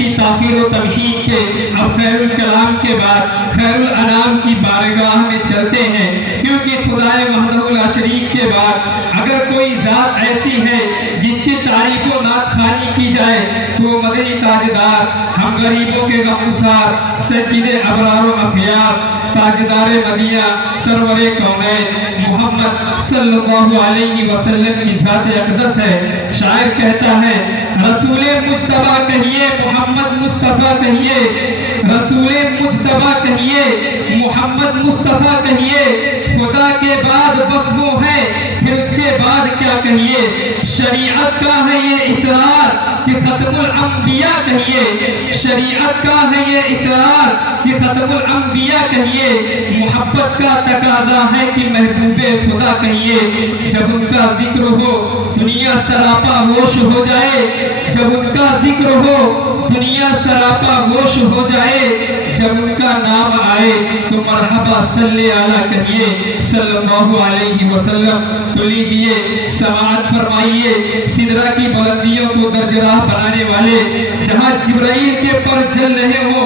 इसी ताखीर व तमहीद के अब खैरुल कलाम के बाद खैरुल अनाम की बारगाह में चलते हैं, क्योंकि खुदाए वहदहु ला शरीक के बाद अगर कोई जात ऐसी है जिसकी तारीफ व नात खानी की जाए तो मदनी ताजदार, हम गरीबों के गमगुसार सैयदे अबरार व अखियार ताजदार मदीना सरवरे कौनैन मोहम्मद सल्लल्लाहु अलैहि वसल्लम की जात अक़दस है। शायर कहता है रसूले मुज्तबा कहिए मोहम्मद मुस्तफा कहिए, रसूले मुज्तबा कहिए मोहम्मद मुस्तफा कहिए, खुदा के बाद बस वो है फिर उसके बाद क्या कहिए। शरीयत का है ये इसरार कि खत्मुल अंबिया कहिए, शरीयत का है ये इसरार कि खत्मुल अंबिया कहिए, मोहब्बत का तकाजा है कि महबूबे खुदा कहिए। जब उनका जिक्र हो दुनिया सरापा होश हो जाए, जब उनका जिक्र हो दुनिया सरापा होश हो जाए, जब उनका नाम आए तो मरहबा सल्ले आला कहिए सल्लल्लाहु अलैहि वसल्लम। तो लीजिए समाअत फरमाइए सिदरा की बुलंदियों को दर्जराह बनाने वाले, जहां जिब्राइल के पर चल रहे हो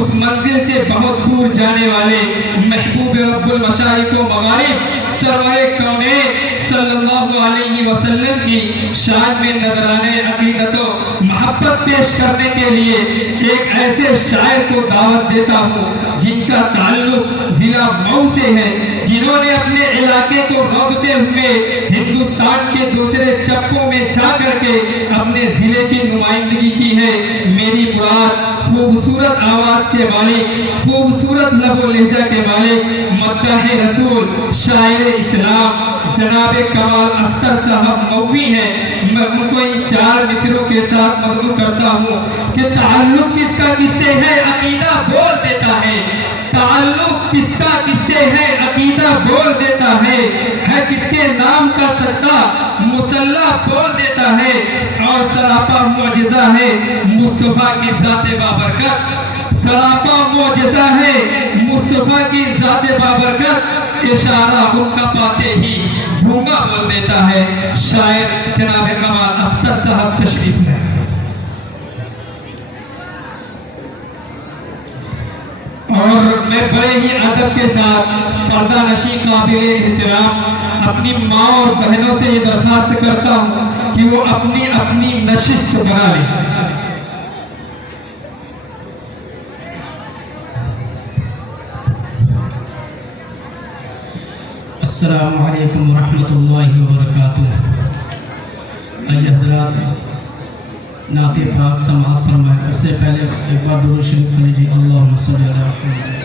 उस मंजिल से बहुत दूर जाने वाले महबूब रब्बुल मशाइख व मगारिब सरवरे कौनैन सल्लल्लाहु अलैहि वसल्लम की शान में नजराने अकीदत व मोहब्बत पेश करने के लिए एक ऐसे शायर को दावत देता हूँ जिनका ताल्लुक जिला मऊ से है, जिन्होंने अपने इलाके को रौंदते हुए हिंदुस्तान के दूसरे चप्पों में जा करके अपने जिले की नुमाइंदगी की है। मेरी मुराद खूबसूरत आवाज के मालिक, खूबसूरत लबो लहजा के मालिक, मद्दाह रसूल शायर इस्लाम जनाब कमाल अख्तर साहब मौवी है। मैं उनको इन 4 मिसरों के साथ मदनू करता हूँ कि ताल्लुक किसका किससे है अकीदा बोल देता है, ताल्लुक किसका किससे है अकीदा बोल देता है किसके नाम का सजदा मुसल्ला बोल देता है, और सरापा मुअजिजा है मुस्तफा की जाते बाबरकत, सरापा मुअजिजा है मुस्तफा की जाते बाबरकत, इशारा उनका पाते ही भूंगा बोल देता है। शायर जनाब कमाल अख्तर साहब तशरीफ है। और मैं बड़े ही अदब के साथ पर्दा नशी काबिल एहतराम अपनी माँ और बहनों से ये दरखास्त करता हूँ कि वो अपनी अपनी नशिस्त बना लें। अस्सलामु अलैकुम रहमतुल्लाहि व बरकातुहू। हज़रात नाते पाक समाअत फरमाएं। उससे पहले एक बार दुरूद शरीफ कर लीजिए। अल्लाहुम्मा सल्ली अला मुहम्मद।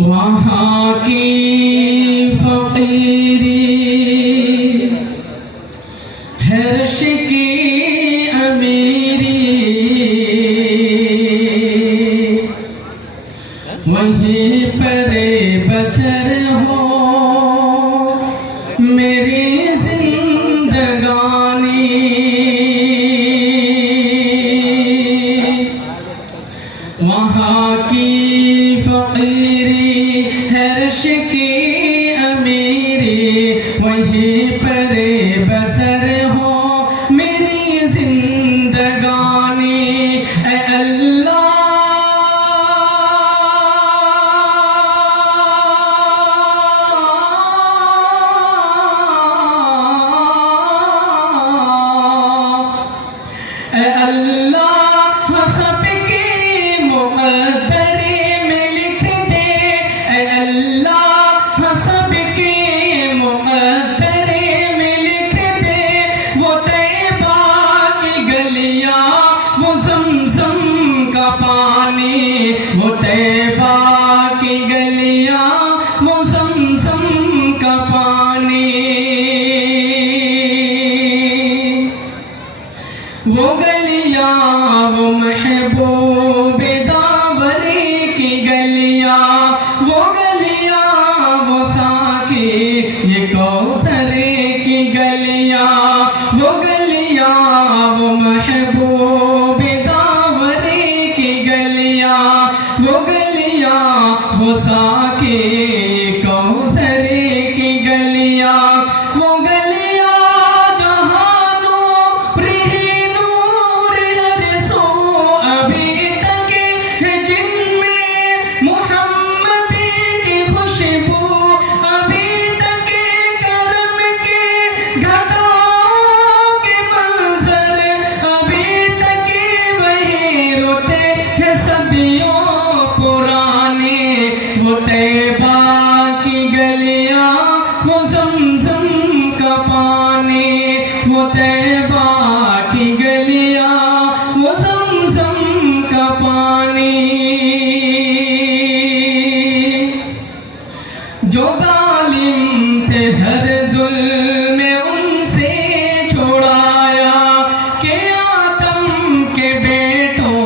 वहाँ की फ़कीरी हर्ष की अमीरी वहीं पर बसर हो मेरी जिंदगानी, वहाँ की फ़कीरी हर्ष की अमीरी वहीं पर बसर हो मेरी जिंदगानी। ऐ अल्लाह अल्लाह सबकी मुक़द्दरी में लिख दे, अल्लाह सबकी मुक़द्दरी में लिख दे, वो तैबा की गलियां वो ज़मज़म का पानी, वो तैबा की गलियां वो ज़मज़म का पानी, वो गलियां वो महबूब दावरी की गलियां, वो गलियां वो साकी ये कौसर की गलियां, वो गलियां वो महबूब दावरी की गलियां, वो गलियां वो साकी कौसर की गलियां, वो ज़मज़म का पानी, वो तैबा की गलियां, वो ज़मज़म का पानी। जो जालिम थे हर जुल्म में उनसे छुड़ाया, के आदम के बेटों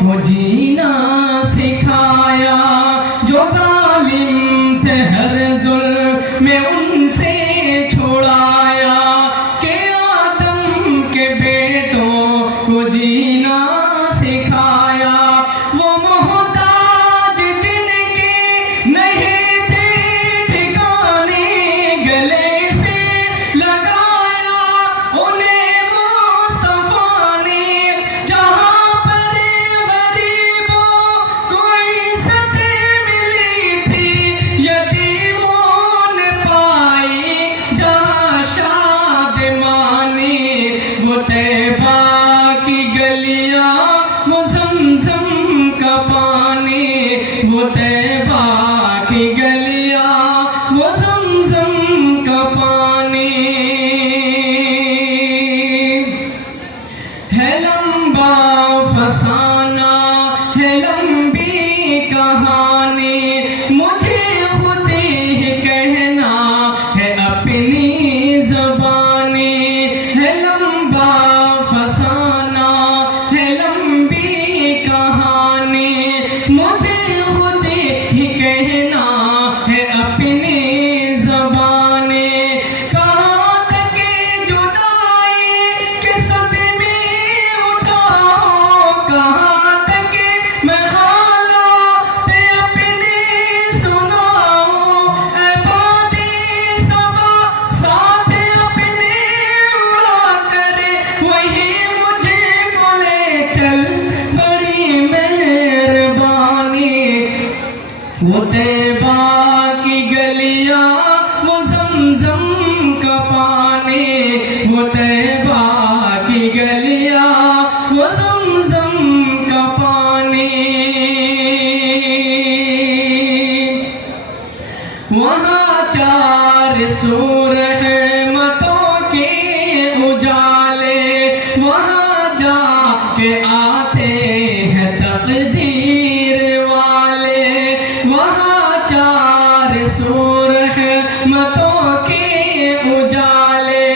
को जीना सिखाया। जो जालिम थे हर जुल्म में उनसे छुड़ाया, के आदम के बेटों को जीना सिखाया। वो मोहताज जिनके नहीं थे ठिकाने, गले से लगाया उन्हें मुस्तफा ने। जहाँ पर गरीबों को इज्जत मिली थी, यतीमों ने पाई जहाँ शादिमानी। वो तैबा की गलियां, वो ज़मज़म का पानी, वो तैबा की गलियां, वो ज़मज़म का पानी। है लंबा फसाना, है लंबी कहानी, मुझे खुद ही कहना है अपनी ज़बानी। है लंबा फसाना, है लंबी कहानी, मुझे खुद ही कहना है अपनी ज़बानी। कहाँ तक जुदाई के सदमे उठाओ, कहाँ तक मैं हालात अपने सुनाऊं। ऐ बादे सबा साथ अपने उड़ा कर, वही मुझे को ले चल, बड़ी मेहरबानी। वो तैबा की गलियां, वो ज़मज़म का पानी, वो तैबा की गलियां, वो ज़मज़म का पानी। वहाँ चार सूर रहमतों के उजाले, वहाँ जाके आते हैं तकदीर वाले। वहाँ चार सूर रहमतों के उजाले,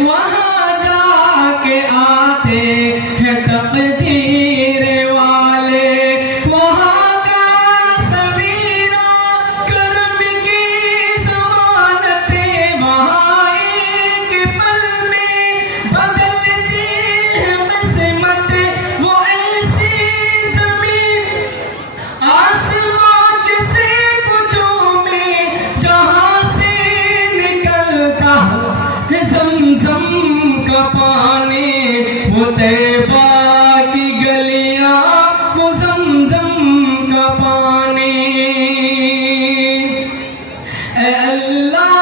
वहाँ जाके आते हैं तकदीर वाले। वहाँ का सवेरा कर्म की ज़मानत, वहाँ एक पल में बदलती है किस्मत। वो ऐसी ज़मीन आसमां जिसे कुछों में, जहाँ से निकलता है ज़मज़म का पानी। वो तैबा की गलियां, वो ज़मज़म का पानी। ऐ अल्लाह,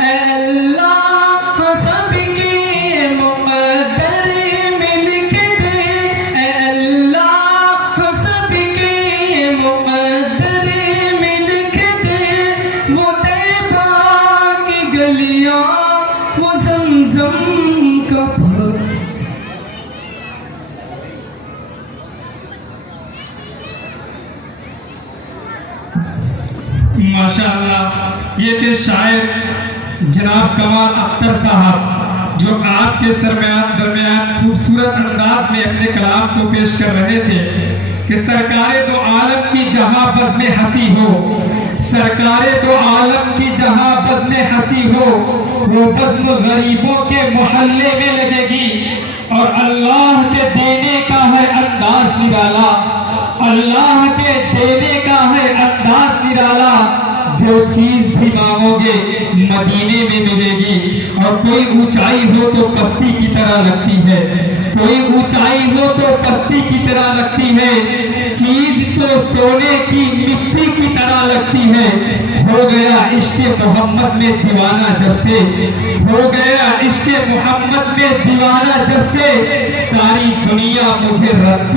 ऐ अल्लाह, सबके मुक़द्दर में लिख दे। ऐ अल्लाह, सबके मुक़द्दर में लिख दे। वो तैबा की गलियां, वो ज़मज़म का पानी। माशाअल्लाह, ये थे शायर जनाब कमाल अख्तर साहब, जो आपके दरमियान खूबसूरत अंदाज में अपने कलाम को पेश कर रहे थे कि सरकारे दो आलम की जहां बज़्म हंसी हो, सरकारे दो आलम की जहां बज़्म हंसी हो, वो बज़्म गरीबों के मोहल्ले में लगेगी। और अल्लाह के देने का है अंदाज निराला, अल्लाह के देने का है अंदाज निराला। जो चीज भी मांगोगे मदीने में मिलेगी। और कोई ऊंचाई हो तो पस्ती की तरह लगती है, कोई ऊंचाई हो तो पस्ती की तरह लगती है। चीज तो सोने की मिट्टी की तरह लगती है। हो गया इश्क़ मोहम्मद में दीवाना जब से, हो गया इश्क़ मोहम्मद में दीवाना जब से, सारी दुनिया मुझे रखती